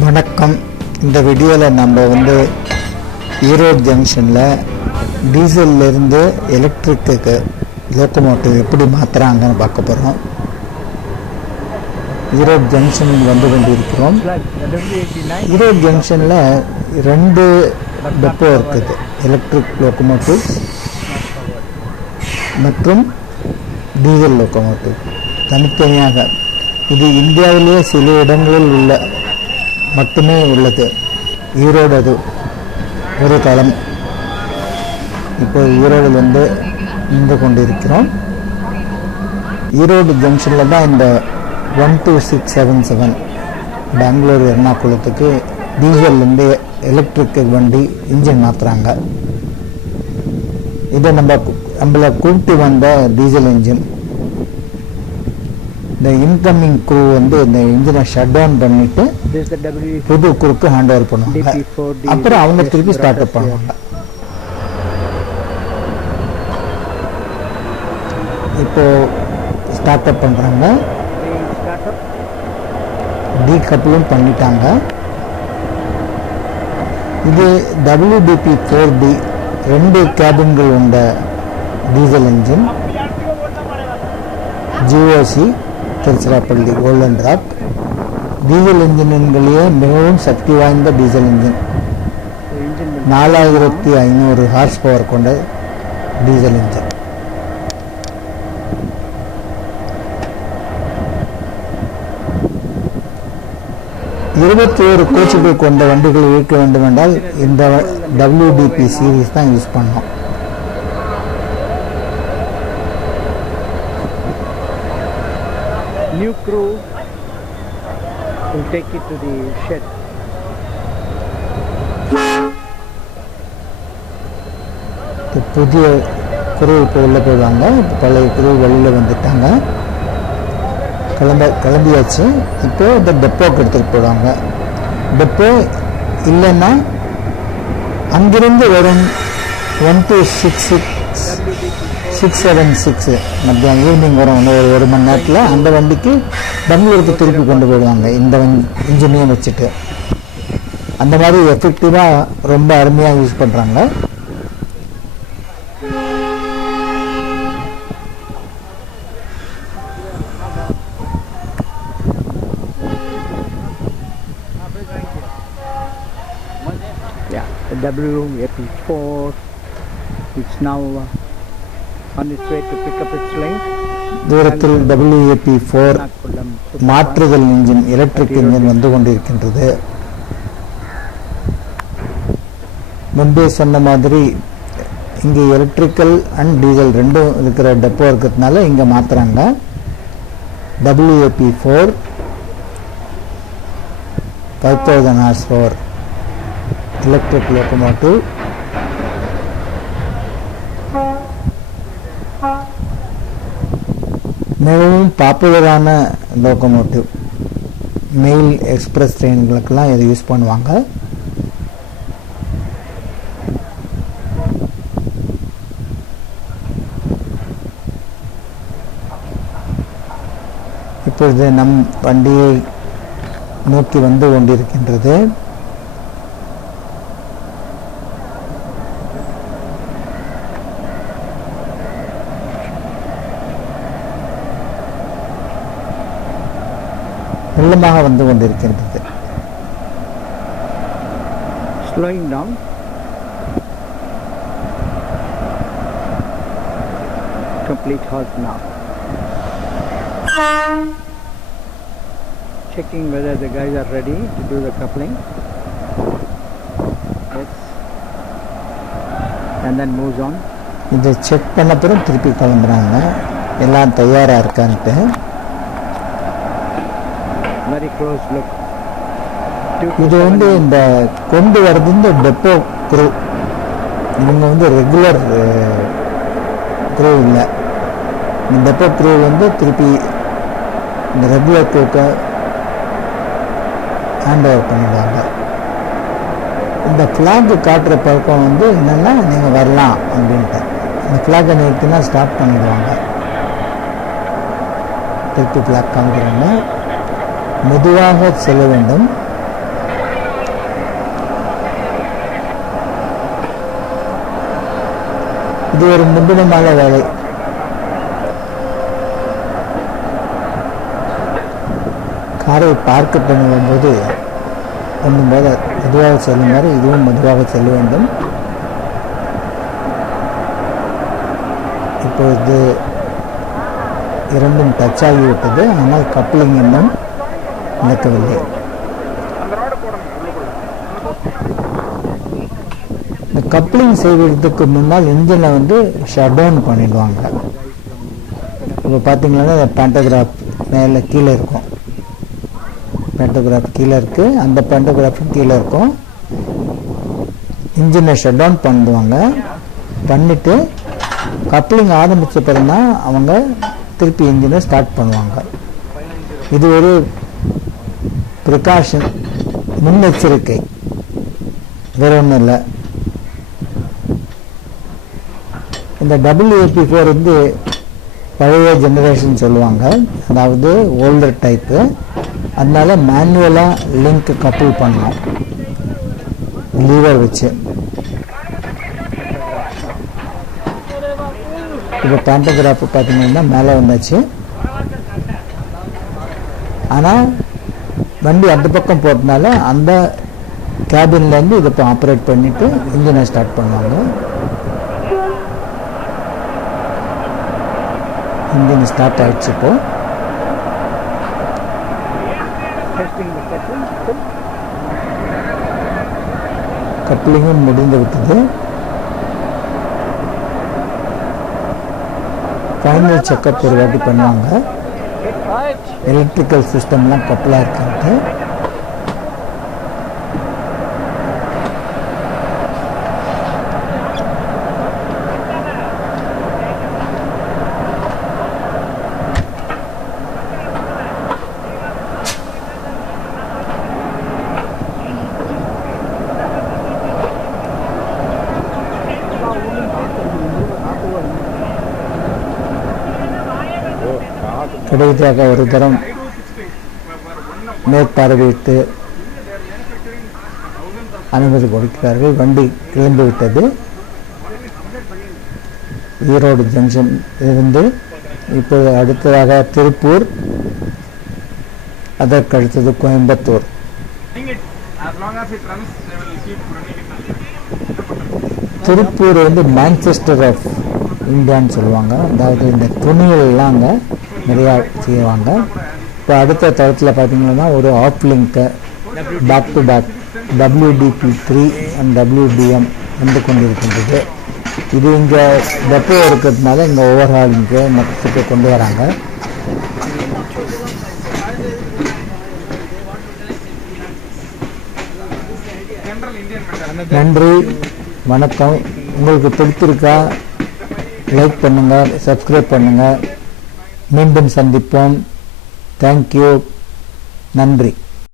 வணக்கம். இந்த வீடியோவில் நம்ம ஈரோடு ஜங்ஷனில் டீசல்லேருந்து எலக்ட்ரிக்கு லோக்கோமோட்டிவ் எப்படி மாற்றுறாங்கன்னு பார்க்க போகிறோம். ஈரோடு ஜங்ஷன் கொண்டிருக்கிறோம். ஈரோடு ஜங்ஷனில் 2 டெப்போ இருக்குது, எலக்ட்ரிக் லோக்கோமோட்டிவ் மற்றும் டீசல் லோக்கோமோட்டிவ் தனித்தனியாக. இது இந்தியாவிலேயே சில இடங்களில் மட்டுமே உள்ளது. ஈரோடு அது ஒரு தளம். இப்போ ஈரோடில் நின்று கொண்டிருக்கிறோம். ஈரோடு ஜங்ஷனில் தான் இந்த 12677 பெங்களூர் எர்ணாகுளத்துக்கு டீசல்லேருந்து எலக்ட்ரிக்கு வண்டி இன்ஜின் மாற்றுறாங்க. இதை நம்மளை கூப்பிட்டு வந்த டீசல் இன்ஜின், இந்த இன்கமிங் குரூ இந்த இன்ஜினை ஷட் டவுன் பண்ணிட்டு புது குரூக்கு ஹேண்ட் ஓவர் பண்ணுவாங்க. அப்புறம் அவங்க திருப்பி ஸ்டார்ட் அப் பண்ணுவாங்க. இப்போ ஸ்டார்ட் அப் பண்றாங்க, டீகப்ளும் பண்ணிட்டாங்க. இது WDP4D 2 கேபின்கள் உண்ட diesel engine. GOC Tiruchirappalli golden rock diesel இன்ஜின்களிலே மிகவும் சக்தி வாய்ந்த டீசல் இன்ஜின். 4500 ஹார்ஸ் பவர் கொண்ட டீசல் இன்ஜின். இருபத்தி கோச்சுகள் கொண்ட வண்டிகள் இயக்க வேண்டும் என்றால் இந்த WDP சீரீஸ் தான் யூஸ் பண்ணோம். New crew will take it to the shed. புதிய குரு இப்போ உள்ள போயிடுவாங்க. இப்போ பழைய குரு வெளியில் வந்துட்டாங்க, கிளம்பியாச்சு. இப்போ இந்த டெப்போக்கு எடுத்துகிட்டு போயிடுவாங்க. டெப்போ இல்லைன்னா அங்கிருந்து வரும் 12676 மத்தியானம் ஈவினிங் வரும். ஒரு மணி நேரத்தில் அந்த வண்டிக்கு பெங்களூருக்கு திருப்பி கொண்டு போயிடுவாங்க, இந்த இன்ஜினையும் வச்சுட்டு. அந்த மாதிரி எஃபெக்டிவாக ரொம்ப அருமையாக யூஸ் பண்ணுறாங்க. WAP4 it's now on its way to pick up its length. தூரத்தில் WAP4 மாற்றுதல் இன்ஜின், எலக்ட்ரிக் இன்ஜின் வந்து கொண்டிருக்கின்றது. முன்பே சொன்ன மாதிரி இங்கே எலக்ட்ரிக்கல் அண்ட் டீசல் ரெண்டும் இருக்கிற டெப்போ இருக்கிறதுனால இங்கே மாற்றுறாங்க. WAP4 5000 horse power electric locomotive. மிகவும் பாப்புலரான லோகோமோட்டிவ். மெயில் எக்ஸ்பிரஸ் ட்ரெயின்களுக்கெல்லாம் இதை யூஸ் பண்ணுவாங்க. இப்பொழுது நம் வண்டியை நோக்கி வந்து கொண்டிருக்கின்றது. வெள்ளமாக வந்து கொண்டிருக்கின்றது. Slowing down. Complete halt now. Checking whether the guys are ready to do the coupling. Yes. And then moves on. இதை செக் பண்ண பிறகு திருப்பி கிளம்புறாங்க, எல்லாம் தயாராக இருக்கான்ட்டு. Very close look. இது இந்த கொண்டு வர்றது இந்த டெப்போ குரூ. இவங்க ரெகுலர் குரூ இல்லை. இந்த டெப்போ குரூ திருப்பி இந்த ரெகுலர் குரூக்கு ஹேண்ட் ஓவர் பண்ணிடுவாங்க. இந்த ஃப்ளாக் காட்டுற பழக்கம் என்னென்னா நீங்கள் வரலாம் அப்படின்ட்டு. இந்த ஃப்ளாகை நிறுத்தினா ஸ்டார்ட் பண்ணிடுவாங்க. திருப்பி ஃப்ளாக் காமிக்கிறாங்க. மெதுவாக செல்ல வேண்டும். இது ஒரு நிபுணமான வேலை. காரை பார்க் பண்ணும்போது ஒன்றும் போது மெதுவாக செல்லும் மாதிரி இதுவும் மெதுவாக செல்ல வேண்டும். இப்பொழுது இரண்டும் டச் ஆகிவிட்டது, ஆனால் கப்ளிங் இன்னும் நடக்கவில்லை. இந்த கப்ளிங் செய்வதற்கு முன்னால் இன்ஜினை வந்து ஷட் டவுன் பண்ணிடுவாங்க. இப்போ பார்த்தீங்கன்னா பேண்டோகிராஃப் மேலே கீழே இருக்கும், பேண்டோகிராஃப் கீழே இருக்குது, அந்த பேண்டோகிராஃபும் கீழே இருக்கும். இன்ஜினை ஷட் டவுன் பண்ணிடுவாங்க. பண்ணிவிட்டு கப்ளிங் ஆரம்பித்த பிறகு தான் அவங்க திருப்பி இன்ஜினை ஸ்டார்ட் பண்ணுவாங்க. இது ஒரு ப்ரிகாஷன், முன்னெச்சரிக்கை, வேற ஒன்றும் இல்லை. இந்த WAP4 வந்து பழைய ஜெனரேஷன் சொல்லுவாங்க, அதாவது ஓல்டர் டைப்பு. அதனால மேனுவலாக லிங்க் கப்புள் பண்ணலாம் லீவர் வச்சு. இப்போ பேண்டோகிராஃப் பார்த்தீங்கன்னா மேலே வந்தாச்சு. ஆனால் வண்டி அந்த பக்கம் போட்டனால அந்த கேபின்லேருந்து இதை இப்போ ஆப்ரேட் பண்ணிவிட்டு இன்ஜினை ஸ்டார்ட் பண்ணுவாங்க. இன்ஜின் ஸ்டார்ட் ஆகிடுச்சு. இப்போ கப்ளிங்கும் முடிந்து விட்டது. ஃபைனல் செக்கப் ஒரு வாட்டி பண்ணுவாங்க, எலக்ட்ரிக்கல் சிஸ்டம்லாம் கப்பலாக இருக்காது. கடைசியாக ஒரு தரம் மேற்பார்வையிட்டு அனுமதி கொடுக்கிறார்கள். வண்டி கிளம்பி விட்டது. ஈரோடு ஜங்ஷன் இருந்து இப்போது அடுத்ததாக திருப்பூர், அதற்கு அடுத்தது கோயம்புத்தூர். திருப்பூர் வந்து மான்செஸ்டர் ஆஃப் இந்தியான்னு சொல்லுவாங்க. அதாவது இந்த துணிகள்லாம் அங்கே நிறையா செய்வாங்க. இப்போ அடுத்த தளத்தில் பார்த்தீங்கன்னா ஒரு ஆஃப் லிங்க்கு back to back WDP3 and WDM வந்து கொண்டு இருக்கின்றது. இது இங்கே டெப்போ இருக்கிறதுனால இங்கே ஓவர்ஹாலிங்க்கு மொத்தத்துக்கு கொண்டு வராங்க. நன்றி, வணக்கம். உங்களுக்கு பிடித்திருக்கா லைக் பண்ணுங்கள், சப்ஸ்கிரைப் பண்ணுங்கள். மீண்டும் சந்திப்போம். தேங்க்யூ, நன்றி.